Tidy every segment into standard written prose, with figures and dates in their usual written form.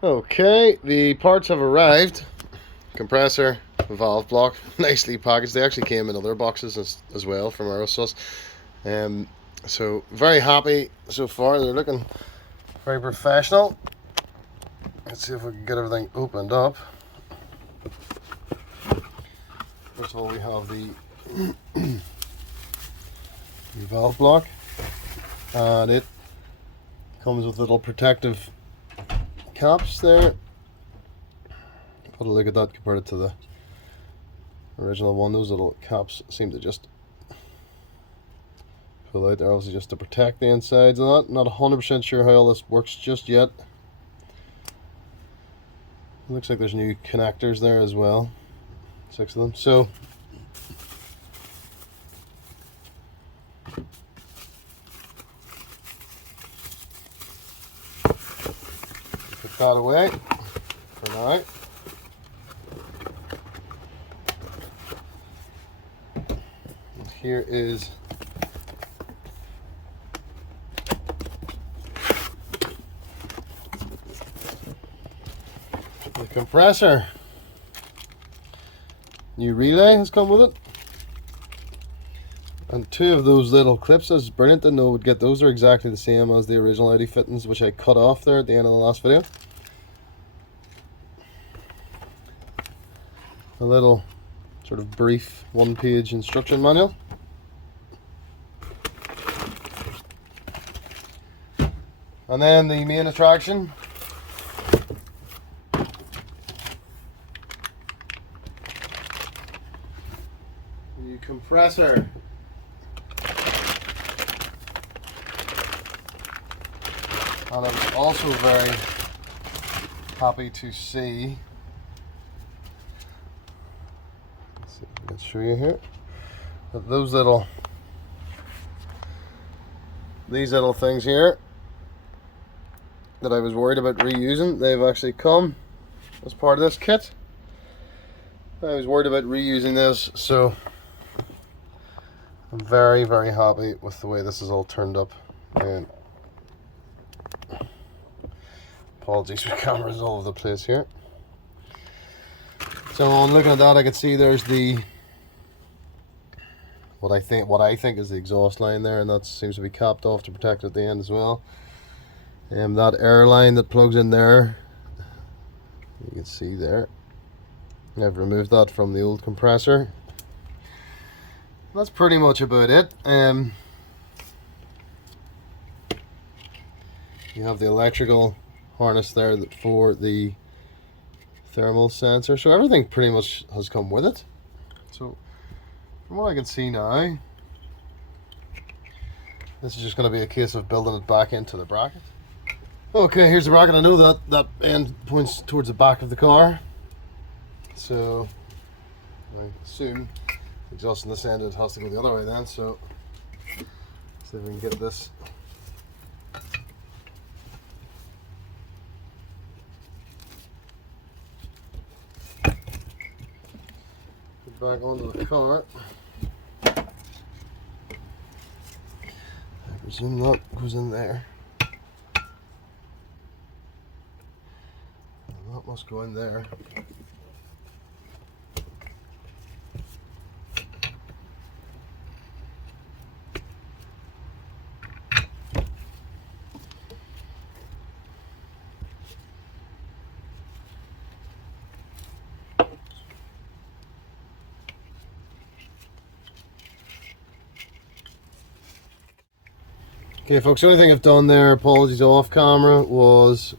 Okay, the parts have arrived. Compressor, valve block, nicely packaged. They actually came in other boxes as well from Aerosus. So very happy so far. They're looking very professional. Let's see if we can get everything opened up. First of all, we have the valve block, and it comes with little protective caps there. Put a look at that compared to the original one. Those little caps seem to just pull out there, obviously just to protect the insides of that. Not 100% sure how all this works just yet. It looks like there's new connectors there as well, 6 of them. So put that away for now. And here is the compressor. New relay has come with it, and 2 of those little clips. That's brilliant to know would get those. Are exactly the same as the original Audi fittings, which I cut off there at the end of the last video. A little sort of brief 1-page instruction manual. And then the main attraction. The compressor. And I'm also very happy to see, let's see if I can show you here, that these little things here that I was worried about reusing, they've actually come as part of this kit. I was worried about reusing this, so I'm very, very happy with the way this is all turned up. And apologies for cameras all over the place here. So on looking at that, I can see there's the what I think is the exhaust line there, and that seems to be capped off to protect it at the end as well. And that air line that plugs in there, you can see there. I've removed that from the old compressor. That's pretty much about it. You have the electrical harness there for the thermal sensor, so everything pretty much has come with it. So from what I can see now, this is just going to be a case of building it back into the bracket. Okay, here's the bracket. I know that end points towards the back of the car, so I assume exhaust on this end, it has to go the other way then. So see if we can get this back onto the car. I presume that goes in there. And that must go in there. Okay folks, the only thing I've done there, apologies off camera, was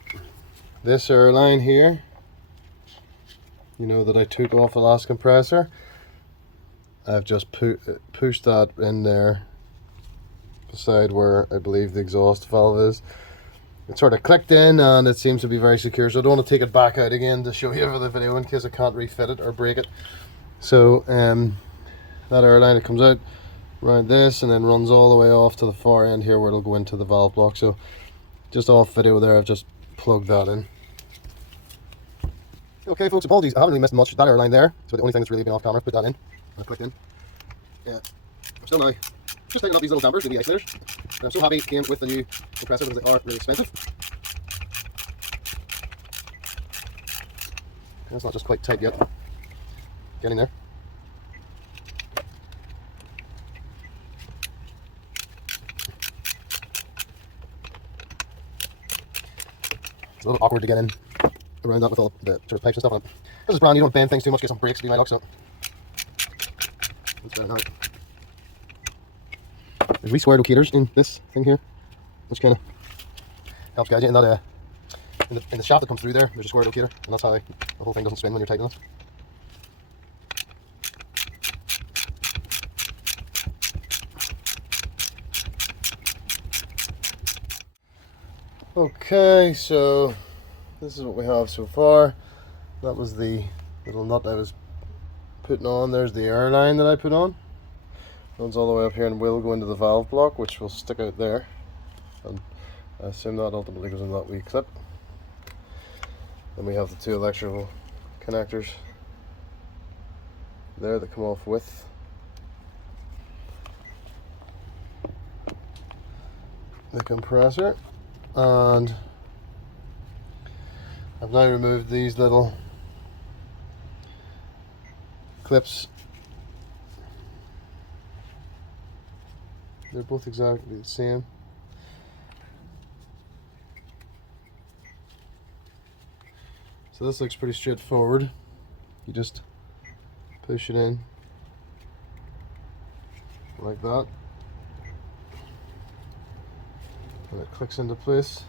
this airline here, you know, that I took off the last compressor. I've just pushed that in there beside where I believe the exhaust valve is. It sort of clicked in and it seems to be very secure, so I don't want to take it back out again to show you for the video in case I can't refit it or break it. So that airline, it comes out around this and then runs all the way off to the far end here where it'll go into the valve block. So just off video there, I've just plugged that in. Okay folks, apologies, I haven't really missed much. That airline there, so the only thing that's really been off camera. Put that in, I clicked in. Yeah, I'm still now just taking up these little dampers in the isolators. And I'm so happy it came with the new compressor because they are really expensive. It's not just quite tight yet. Getting there. It's a little awkward to get in around that with all the sort of pipes and stuff on it. This is brand, you don't bend things too much, get some brakes to be my luck, so that's better now. There's wee square locators in this thing here, which kind of helps guide you in that in the shaft that comes through there. There's a square locator, and that's how the whole thing doesn't spin when you're tightening it. Okay, so this is what we have so far. That was the little nut I was putting on. There's the air line that I put on. Runs all the way up here and will go into the valve block, which will stick out there. And I assume that ultimately goes in that wee clip. Then we have the two electrical connectors there that come off with the compressor. And I've now removed these little clips. They're both exactly the same. So this looks pretty straightforward. You just push it in like that, and it clicks into place.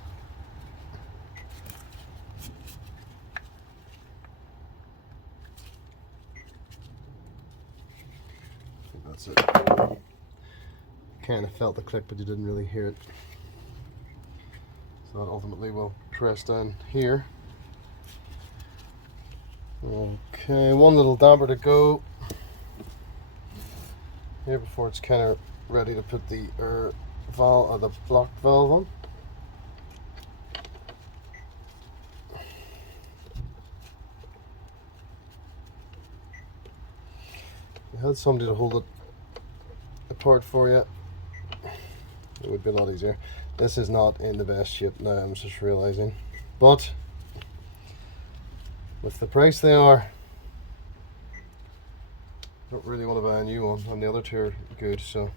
I think that's it. Kind of felt the click, but you didn't really hear it. So that ultimately will press down here. Okay, one little damper to go here before it's kind of ready to put the air valve or the block valve on. If you had somebody to hold it apart for you, it would be a lot easier. This is not in the best shape now, I'm just realizing, but with the price they are, I don't really want to buy a new one, and the other two are good. So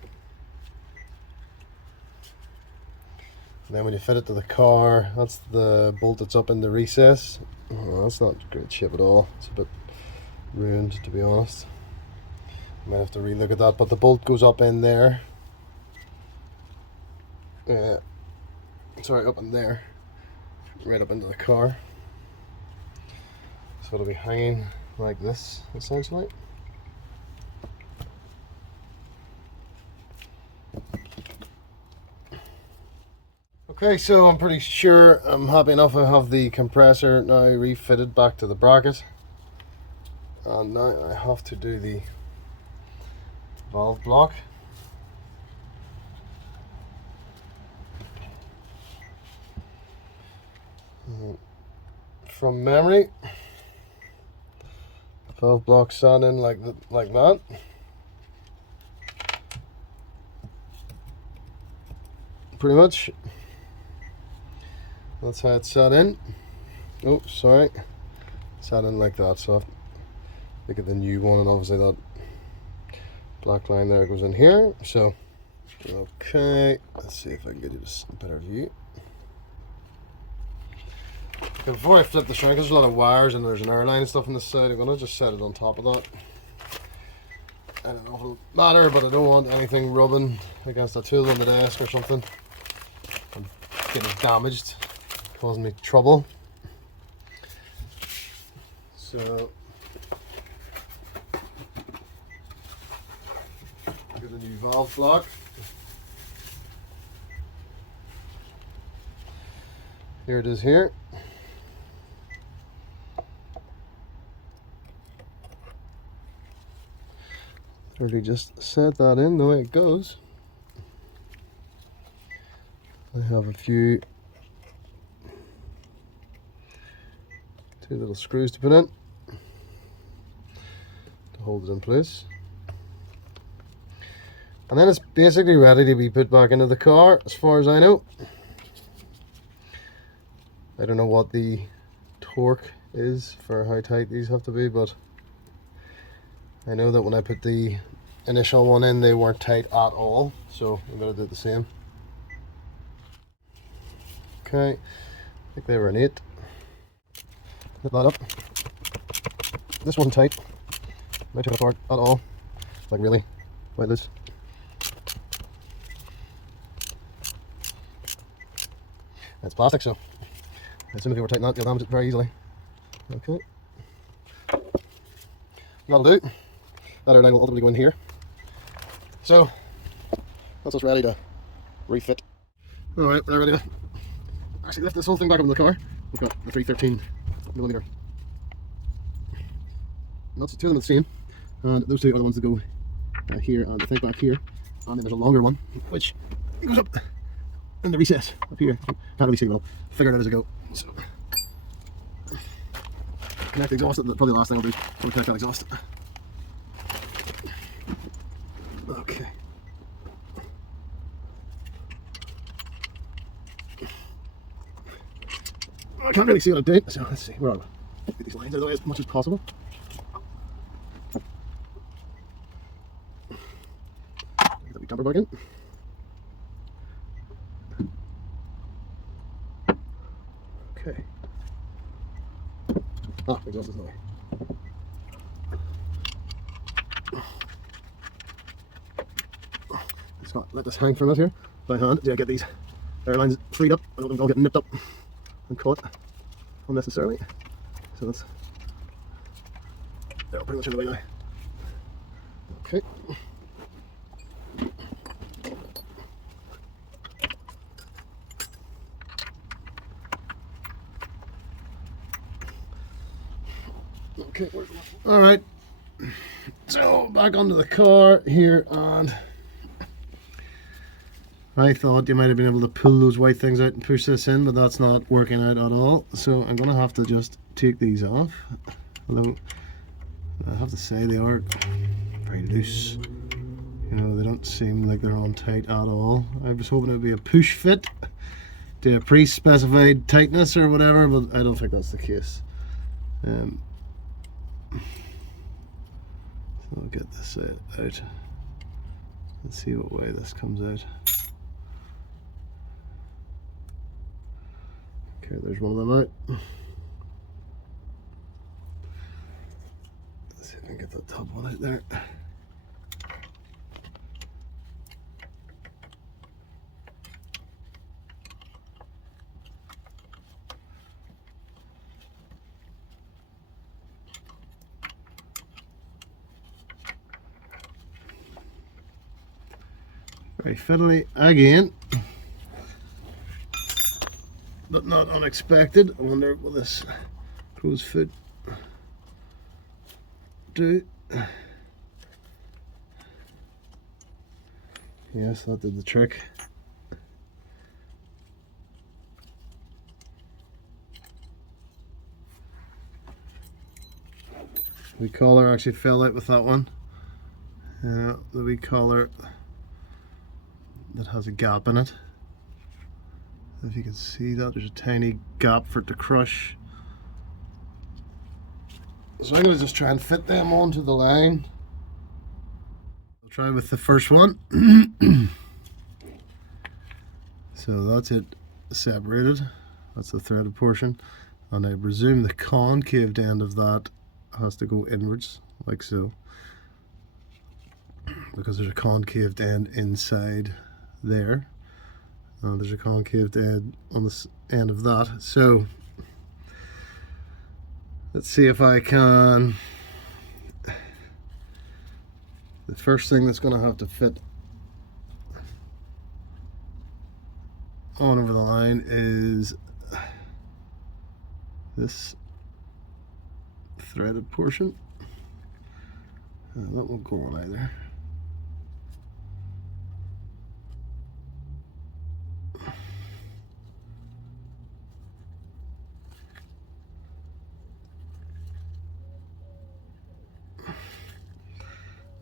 and then when you fit it to the car, that's the bolt that's up in the recess. Oh, that's not great shape at all. It's a bit ruined, to be honest. I might have to relook at that, but the bolt goes up in there. Sorry, up in there, right up into the car. So it'll be hanging like this, essentially. Okay, so I'm pretty sure I'm happy enough I have the compressor now refitted back to the bracket. And now I have to do the valve block. From memory, valve block sat in like that. Pretty much. That's how it sat in. Oh, sorry. Sat in like that. So I have to look at the new one, and obviously that black line there goes in here. So, okay. Let's see if I can get you this better view. Okay, before I flip the shrink, there's a lot of wires and there's an air line and stuff on the side. I'm gonna just set it on top of that. I don't know if it'll matter, but I don't want anything rubbing against a tool on the desk or something and getting damaged, causing me trouble. So get a new valve block. Here it is here. Really just set that in the way it goes. I have a few two little screws to put in to hold it in place, and then it's basically ready to be put back into the car, as far as I know. I don't know what the torque is for how tight these have to be, but I know that when I put the initial one in, they weren't tight at all, so I'm going to do the same. Okay, I think they were an 8. Put that up. This wasn't tight. I took it apart at all. Like really, quite loose. It's plastic, so I assume if you were tighten that, you'll damage it very easily. Okay. That'll do. That airline will ultimately go in here. So, that's us ready to refit. Alright, we're ready to actually lift this whole thing back up in the car. We've got the 313mm nuts, 2 of them are the same, and those 2 are the ones that go here and I think back here, and then there's a longer one which goes up in the recess up here. Can't really see, but I'll figure it out as I go. So, connect the exhaust, probably the last thing I'll do is connect that exhaust. Okay. I can't really see what I'm doing, so let's see, where are we? Get these lines out of the way as much as possible. Get the wee jumper back in. Okay. Ah, the exhaust is in the way. Just got to let this hang for a minute here by hand. Yeah, get these air lines freed up. I don't think they'll get nipped up and caught unnecessarily. So that's, they're pretty much in the way now. Okay. Okay, alright. So back onto the car here, and I thought you might have been able to pull those white things out and push this in, but that's not working out at all. So I'm going to have to just take these off. Although I have to say they are very loose. You know, they don't seem like they're on tight at all. I was hoping it would be a push fit to a pre-specified tightness or whatever, but I don't think that's the case. So I'll get this out. Let's see what way this comes out. Okay, there's one of them out. Let's see if I can get the top one out there. Very fiddly again, but not unexpected. I wonder what this crow's foot do. Yes, that did the trick. The collar actually fell out with that one. The wee collar that has a gap in it. If you can see that, there's a tiny gap for it to crush. So I'm going to just try and fit them onto the line. I'll try with the first one. So that's it separated. That's the threaded portion. And I presume the concave end of that has to go inwards, like so. Because there's a concave end inside there. There's a concave end on the end of that. So let's see if I can. The first thing that's going to have to fit on over the line is this threaded portion. That won't go on either.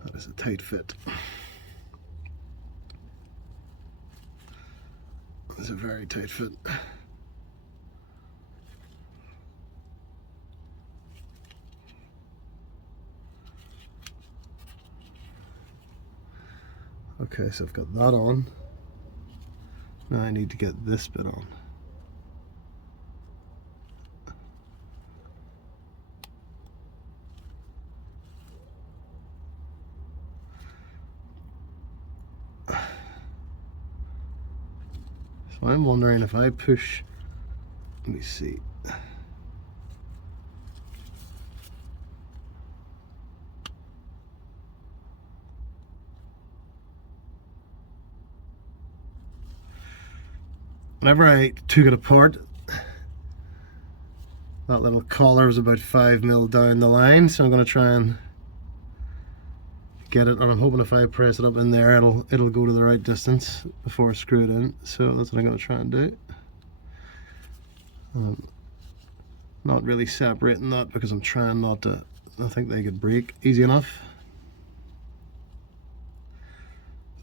That is a tight fit. It's a very tight fit. Okay, so I've got that on. Now I need to get this bit on. So I'm wondering if I push, let me see. Whenever I took it apart, that little collar was about 5 mil down the line, so I'm going to try and get it, and I'm hoping if I press it up in there, it'll go to the right distance before I screw it in. So that's what I'm going to try and do. Not really separating that because I'm trying not to. I think they could break easy enough.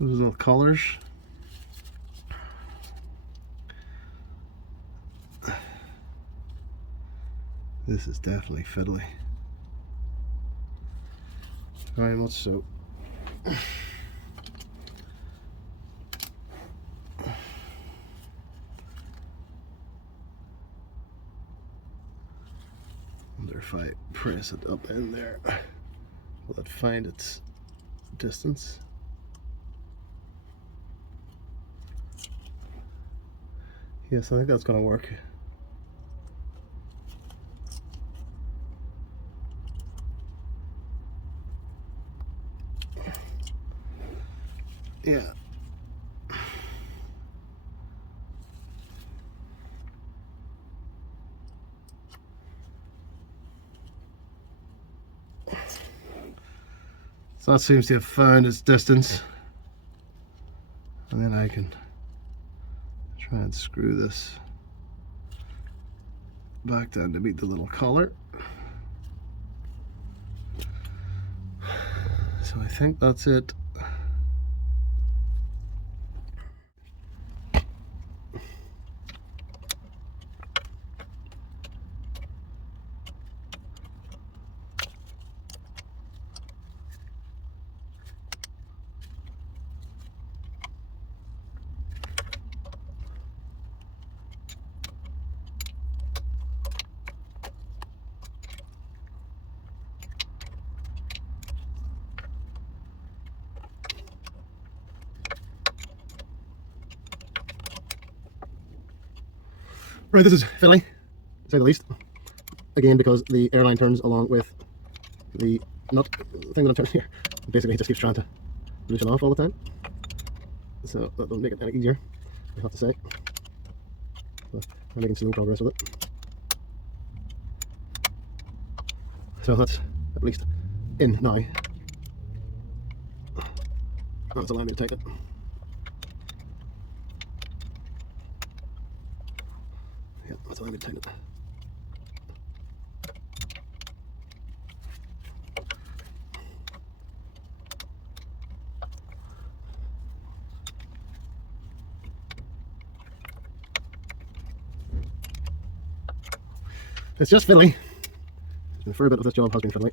Those little collars. This is definitely fiddly. Very much so. I wonder if I press it up in there, will it find its distance? Yes, I think that's going to work. Yeah. So that seems to have found its distance. And then I can try and screw this back down to meet the little collar. So I think that's it. Right, this is fiddly, to say the least. Again, because the airline turns along with the nut thing that I'm turning here. Basically, it just keeps trying to loosen off all the time. So that doesn't make it any easier, I have to say. But I'm making slow progress with it. So that's at least in now. That's allowing me to tighten it. Yeah, that's allowing me to tighten it. It's just fiddly. A fair bit of this job has been fiddly.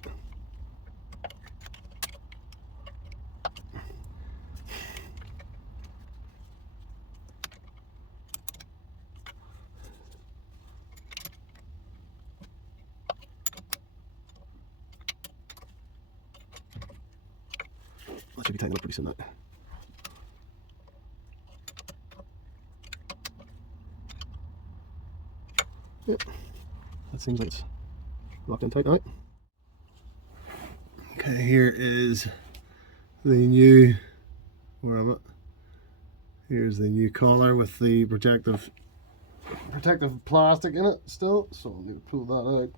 That should be tightened up pretty soon now. Yep, that seems like it's locked in tight now. Okay, here is the new, where am I? Here's the new collar with the protective plastic in it still, so I'll need to pull that out.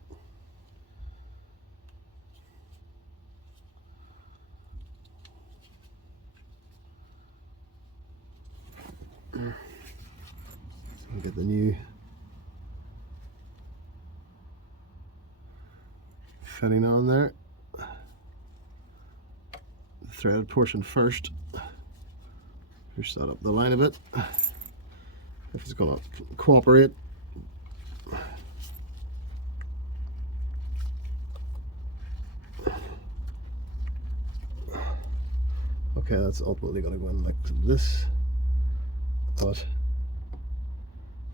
I'll get the new fitting on there. The threaded portion first. Push that up the line a bit. If it's going to cooperate. Okay, that's ultimately going to go in like this, but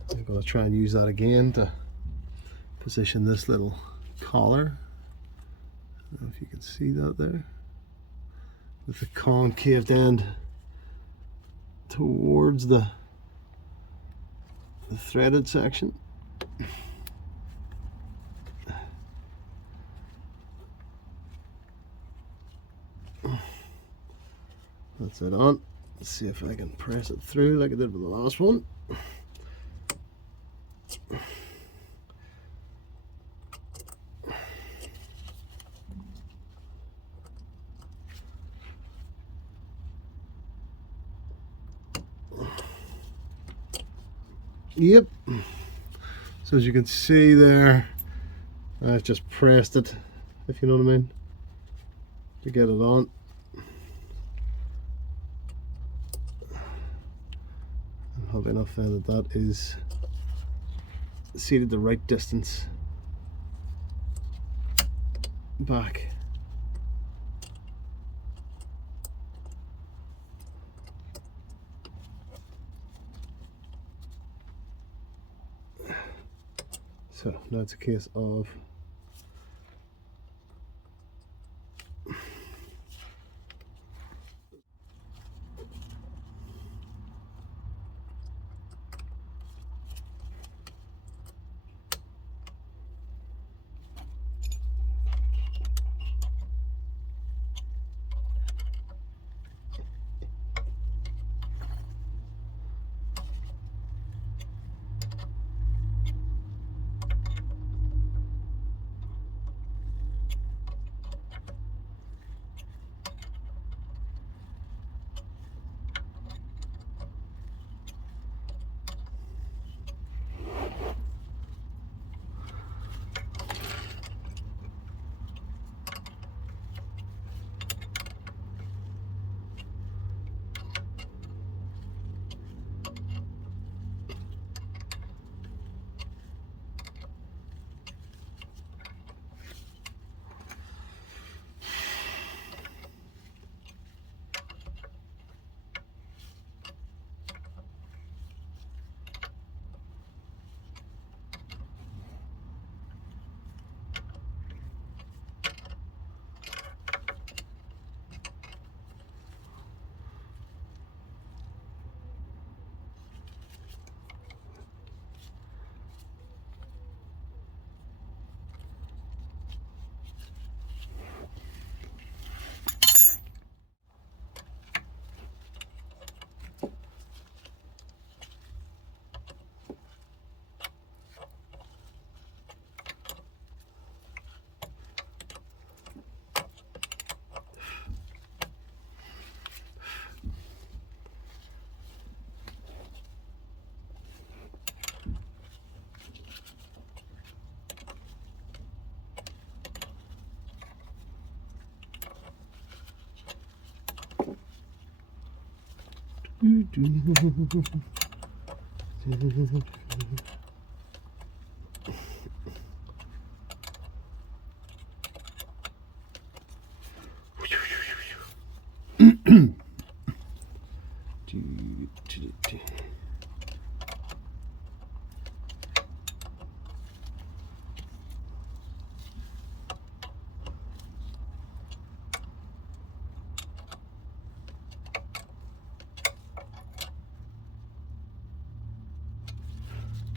I'm going to try and use that again to position this little collar. I don't know if you can see that there, with the concaved end towards the threaded section. That's it on. Let's see if I can press it through like I did with the last one. Yep. So as you can see there, I've just pressed it, if you know what I mean, to get it on. I'm happy enough then that that is seated the right distance back. So now it's a case of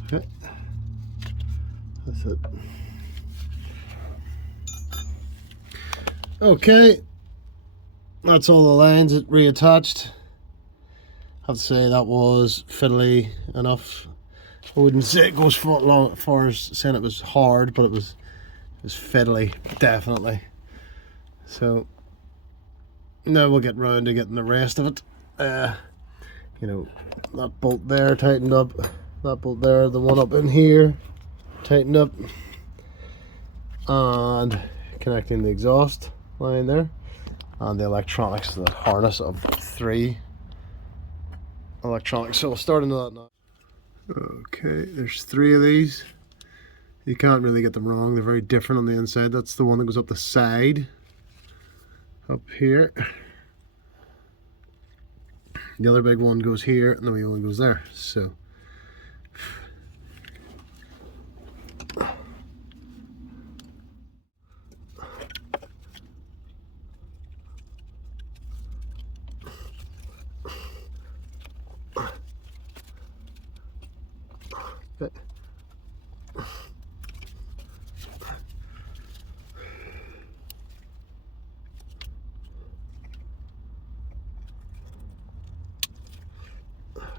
okay. That's it. Okay, that's all the lines it reattached. I have to say that was fiddly enough. I wouldn't say it goes far as saying it was hard, but it was fiddly, definitely. So now we'll get round to getting the rest of it. You know, that bolt there tightened up, that bolt there, the one up in here tightened up, and connecting the exhaust line there, and the electronics, the harness of 3 electronics. So we'll start into that now. Okay, there's 3 of these. You can't really get them wrong, they're very different on the inside. That's the one that goes up the side, up here. The other big one goes here, and the wee one goes there. So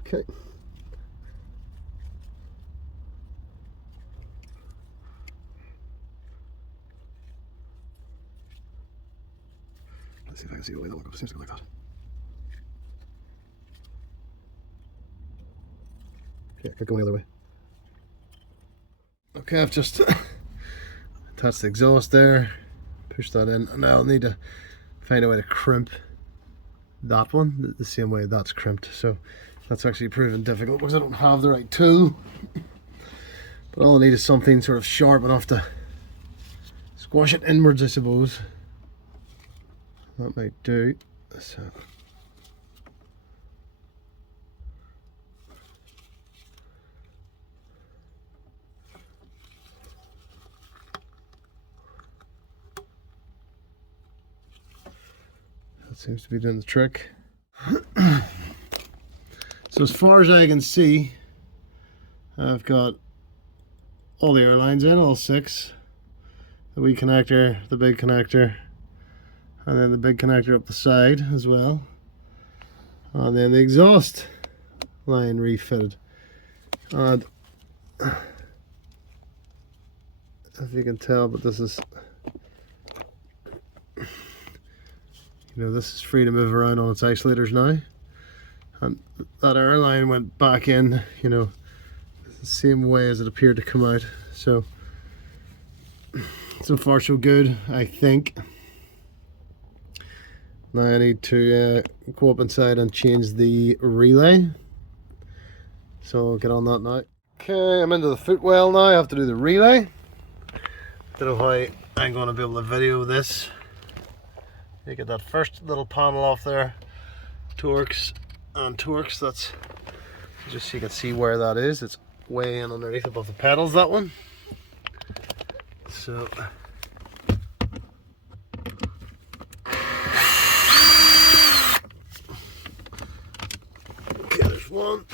okay. Let's see if I can see the way that one goes. Seems to go like that. Yeah, could go the other way. Okay, I've just attached the exhaust there, push that in, and now I'll need to find a way to crimp that one the same way that's crimped. So that's actually proven difficult because I don't have the right tool. But all I need is something sort of sharp enough to squash it inwards, I suppose. That might do. So that seems to be doing the trick. So as far as I can see, I've got all the air lines in, all 6. The wee connector, the big connector, and then the big connector up the side as well. And then the exhaust line refitted. And if you can tell, but this is, this is free to move around on its isolators now. And that air line went back in, the same way as it appeared to come out. So far so good, I think. Now I need to go up inside and change the relay. So I'll get on that now. Okay, I'm into the footwell now. I have to do the relay. Don't know how I'm going to be able to video this. You get that first little panel off there. Torques and Torques, that's just so you can see where that is. It's way in underneath above the pedals, that one. So okay, there's one.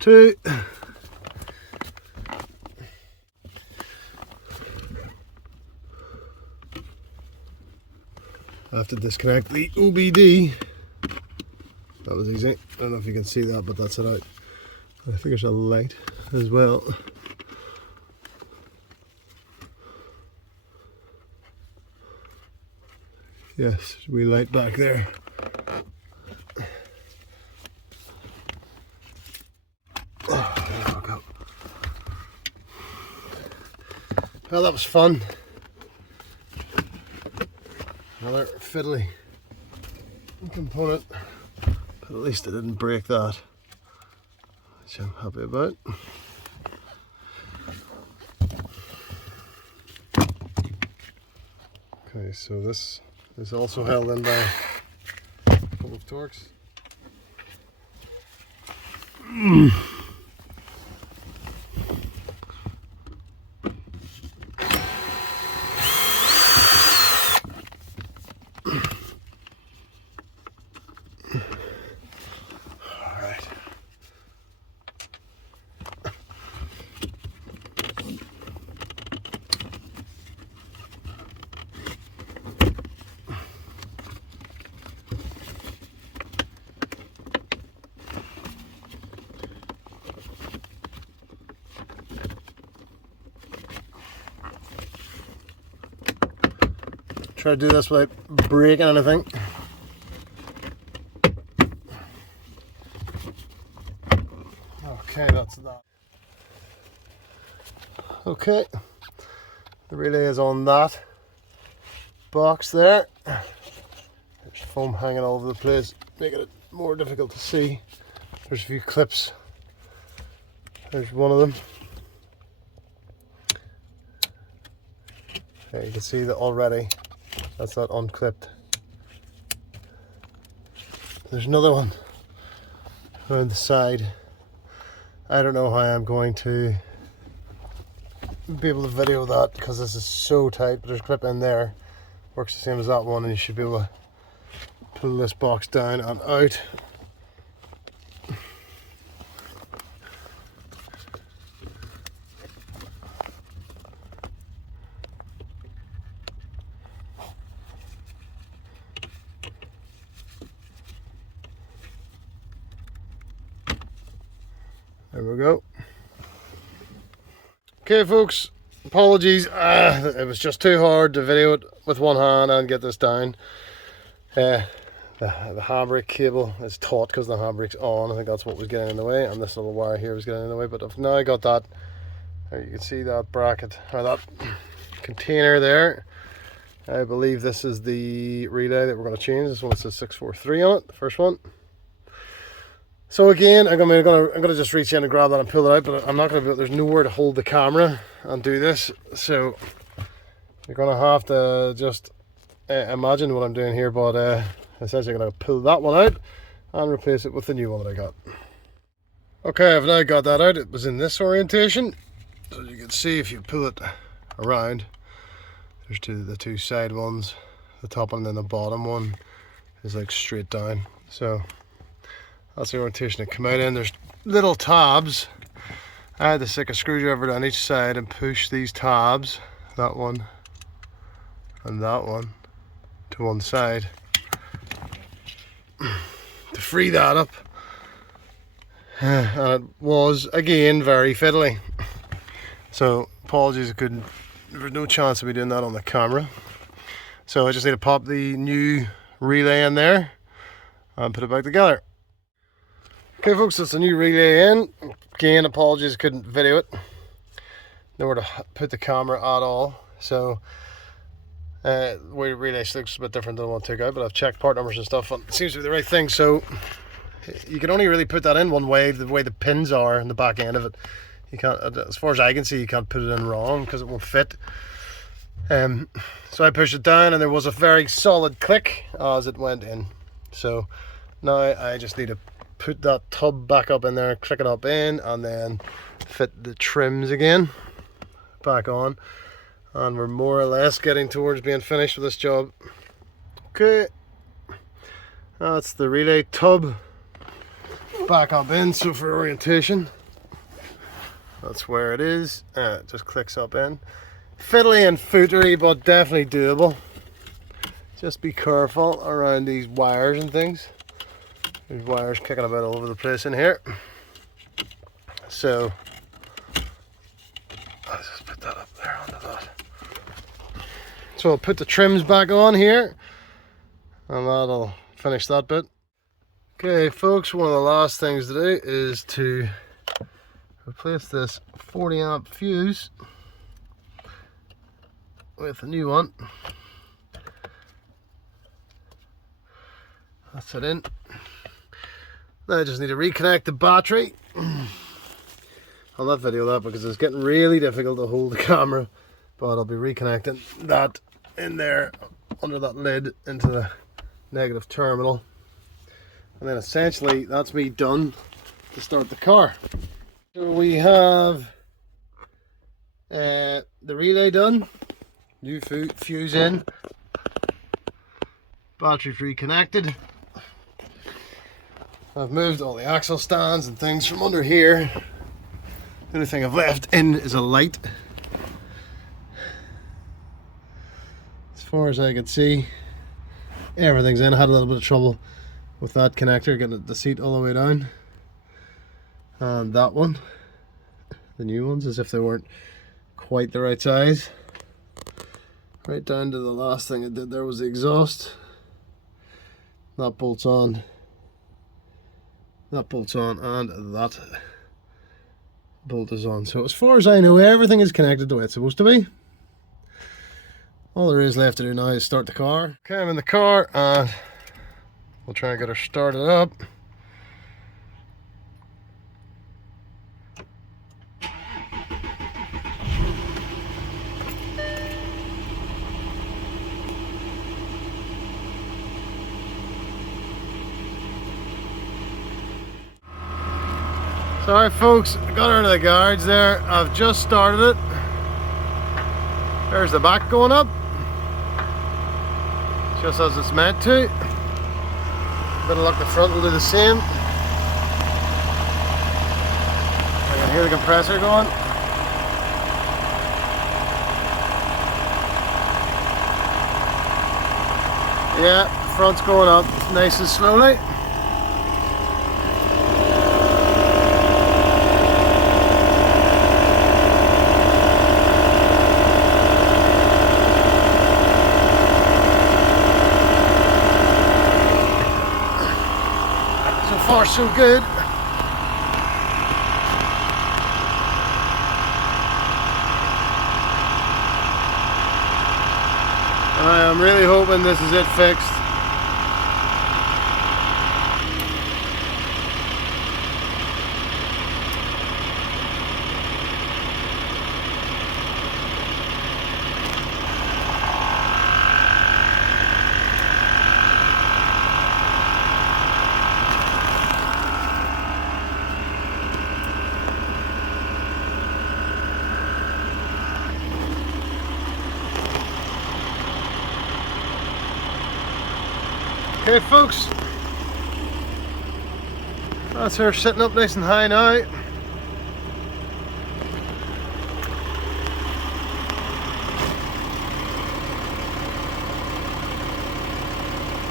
Two. I have to disconnect the OBD. That was easy. I don't know if you can see that, but that's it out. I think there's a light as well. Yes, we light back there. There we go. Well, that was fun. Another fiddly component, but at least I didn't break that, which I'm happy about. Okay, so this is also held in by a couple of Torques. Try to do this without breaking anything. Okay, that's that. Okay, the relay is on that box there. There's foam hanging all over the place, making it more difficult to see. There's a few clips There's one of them. Okay, you can see that already. That's not unclipped. There's another one around the side. I don't know how I'm going to be able to video that because this is so tight, but there's a clip in there. Works the same as that one, and you should be able to pull this box down and out. There we go. Okay folks, apologies, it was just too hard to video it with one hand and get this down. The handbrake cable is taut because the handbrake's on. I think that's what was getting in the way, and this little wire here was getting in the way, but I've now got that. There you can see that bracket, or that container there. I believe this is the relay that we're going to change. This one says 643 on it, the first one. So again, I'm gonna just reach in and grab that and pull it out, but I'm not gonna. There's nowhere to hold the camera and do this, so you're gonna have to just imagine what I'm doing here. But essentially, I'm gonna pull that one out and replace it with the new one that I got. Okay, I've now got that out. It was in this orientation, so you can see if you pull it around, there's the two side ones, the top one and then the bottom one is like straight down. So that's the orientation it come out in. There's little tabs. I had to stick a screwdriver down each side and push these tabs, that one and that one, to one side to free that up. And it was again very fiddly. So apologies, there was no chance of me doing that on the camera. So I just need to pop the new relay in there and put it back together. Okay folks, that's the new relay in. Again, apologies, I couldn't video it. Nowhere to put the camera at all. So the way the relay looks a bit different than the one I took out, but I've checked part numbers and stuff, and it seems to be the right thing. So you can only really put that in one way, the way the pins are in the back end of it. You can't, as far as I can see, you can't put it in wrong because it won't fit. So I pushed it down and there was a very solid click as it went in. So now I just need to put that tub back up in there, click it up in, and then fit the trims again back on, and we're more or less getting towards being finished with this job. Okay, that's the relay tub back up in. So for orientation, that's where it is. It just clicks up in. Fiddly and footery, but definitely doable. Just be careful around these wires and things. There's wires kicking about all over the place in here. So let's just put that up there onto that. So I'll put the trims back on here and that'll finish that bit. Okay folks, one of the last things to do is to replace this 40 amp fuse with a new one. That's it in. Now I just need to reconnect the battery. I'll not video that because it's getting really difficult to hold the camera, but I'll be reconnecting that in there under that lid into the negative terminal, and then essentially that's me done to start the car. So we have the relay done, new fuse in, battery reconnected. I've moved all the axle stands and things from under here. The only thing I've left in is a light. As far as I can see, everything's in. I had a little bit of trouble with that connector, getting the seat all the way down. And that one, the new ones, as if they weren't quite the right size. Right down to the last thing I did there was the exhaust. That bolts on. That bolt's on, and that bolt is on. So as far as I know, everything is connected the way it's supposed to be. All there is left to do now is start the car. Okay, I'm in the car and we'll try and get her started up. Sorry folks, I got her into the garage there. I've just started it. There's the back going up, just as it's meant to. Bit of luck, the front will do the same. I can hear the compressor going. Yeah, front's going up nice and slowly. So far so good. I am really hoping this is it fixed. Okay folks, that's her sitting up nice and high now.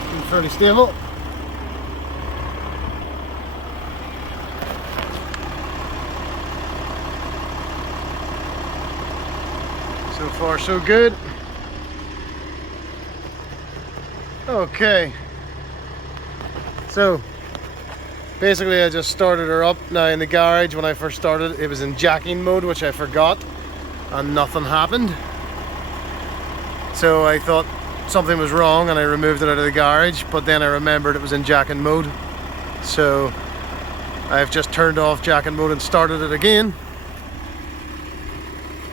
And fairly stable. So far so good. Okay. So basically I just started her up. Now in the garage when I first started it was in jacking mode, which I forgot, and nothing happened. So I thought something was wrong and I removed it out of the garage, but then I remembered it was in jacking mode. So I've just turned off jacking mode and started it again.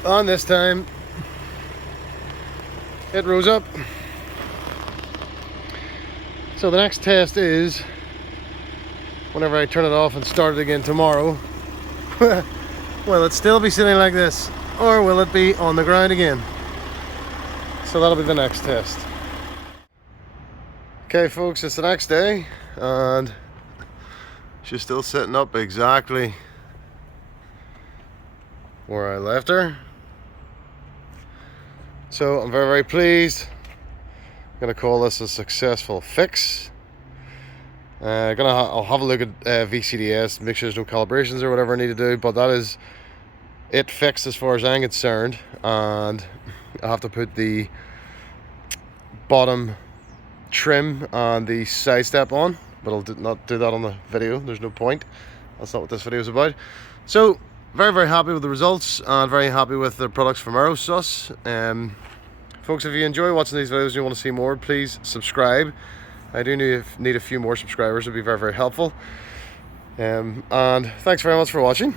And this time it rose up. So the next test is whenever I turn it off and start it again tomorrow. Will it still be sitting like this, or will it be on the ground again? So that'll be the next test. Okay folks, it's the next day and she's still sitting up exactly where I left her. So I'm very, very pleased. I'm gonna call this a successful fix. I'll have a look at VCDS, make sure there's no calibrations or whatever I need to do, but that is it fixed as far as I'm concerned. And I have to put the bottom trim and the side step on, but I'll not do that on the video. There's no point. That's not what this video is about. So very, very happy with the results and very happy with the products from Aerosus. Folks, if you enjoy watching these videos and you want to see more, please subscribe. I do need a few more subscribers. It would be very, very helpful. And thanks very much for watching.